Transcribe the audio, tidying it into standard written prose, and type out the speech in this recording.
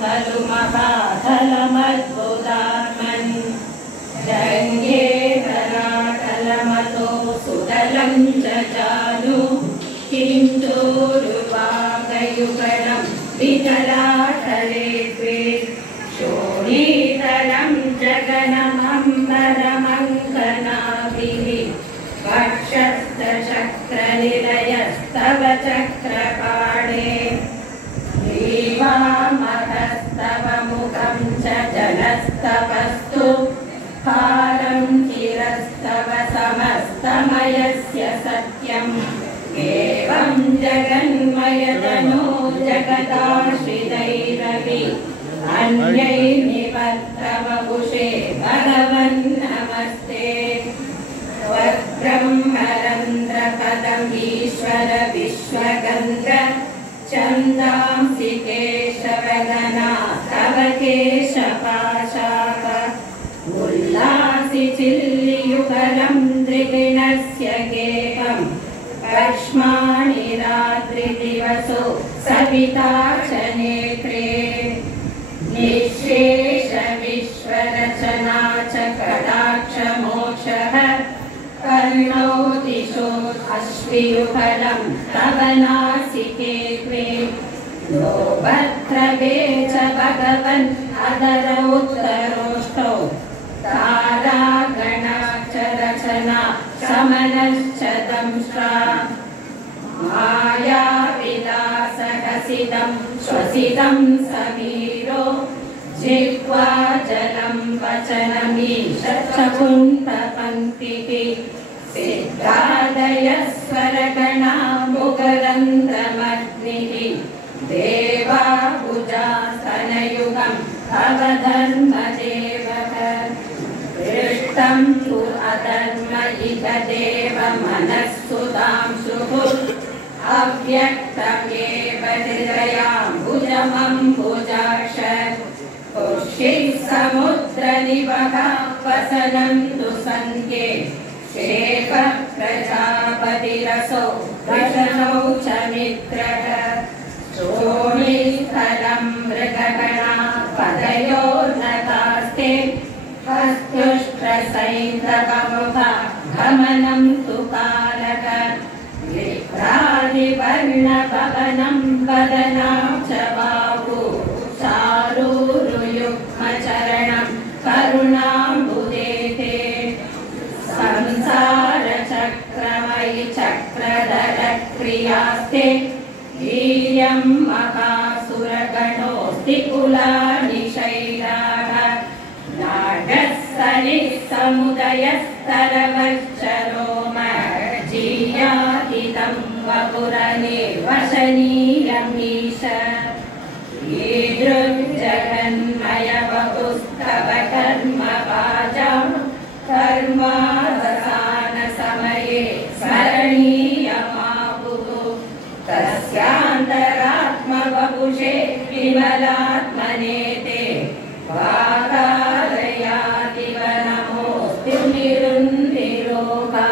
खलु महाफलमद्भुतात्मन् रङ्गे कराटलमतो सुतलं च चानु किं चोरुवागयुगलं वितलाटले द्वे शोणीतलं जगनमम्बरमङ्कनाभिः वक्षस्थचक्रनिलयस्तव चक्रपाणे ग्रीवामहस्तव मुखं च जनस्तवस्तु हारं चिरस्तव समस्तमयस्य सत्यम् एवं जगन्मयतनो जगदाश्रितैरपि अन्यैर्निबद्धवपुषे भगवन् नमस्ते त्वद्ब्रह्मरन्ध्रपदमीश्वर विश्वगन्ध छन्दांसि केशवगना तव केशपाशाः उल्लासि चिल्लियुगलं त्रिगुणस्य गेहम् कक्ष्माणि रात्रिदिवसो सविता च नेत्रे निःशेष विश्वरचना च कटाक्षमोक्षः कर्णौ दिशो अश्वियुगलं तव नासिके त्वे नो भद्रवे च भगवन् अधरोत्तरोष्टौ तारागणाच रचना समनश्च दंष्ट्रा मायाविलासहसितं श्वसितं समीरो जिह्वा जलं वचनमीश कुन्तपङ्क्तिः सिद्धादयः स्वरगणा मुगरन्ध्रमग्निः देवाबुजास्तनयुगं भवधर्मदेवः दृष्टं तु अधर्म इह देव मनःसुतांशुः अव्यक्तमेव हृदयाम्बुजमम्बुजाक्ष पुष्यैः समुद्रनिवः वसनं तु सन्ध्ये शेखः प्रजापतिरसौ वृषणौ च मित्रः शोणीस्थलं मृगगणा पदयोर्नतास्ते हस्तुष्ट्रसैन्दवमुखा गमनं तु कालः विभ्रादिवर्णभवनं वदनां च बाहु चारूरुयुग्मचरणं करुणाम्बुदेते संसारचक्रमयि चक्रधरक्रियास्ते वीर्यं महासुरगणोऽस्ति कुलानि शैलाः नागस्सनिः समुदयस्तरवश्चरोमजीयाहितं वपुरनिर्वशनीयमीश ईदृग्जगन्मयवपुस्तव कर्मवाजां कर्मावसानसमये स्मरणीयमाहुः तस्यान्तरात्मवपुषे विमलात्मने ते वातालयादिव नमोऽस्तु निरुन्निरोगा।